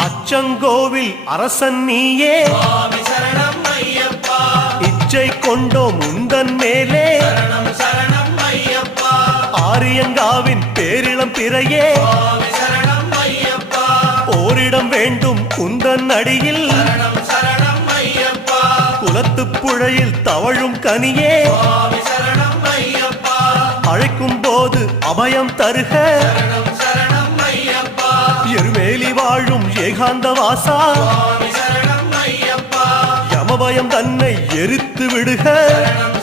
அச்சங்கோவில் அரசன் நீயே சுவாமி சரணம் ஐயப்பா இச்சை கொண்டோம் உந்தன் மேலே சரணம் சரணம் ஐயப்பா ஆரியங்காவின் பேரிளம் பிறையே சுவாமி சரணம் ஐயப்பா ஓரிடம் வேண்டும் உந்தன் அடியில் சரணம் சரணம் ஐயப்பா குலத்துப் புழையில் தவழும் கனியே சுவாமி சரணம் ஐயப்பா அழைக்கும் போது அபயம் தருக சரணம் சரணம் ஐயப்பா எருமேலி வாழும் ஏகாந்த வாசா சுவாமி சரணம் ஐயப்பா யமபயம் தன்னை எரித்து விடுக சரணம்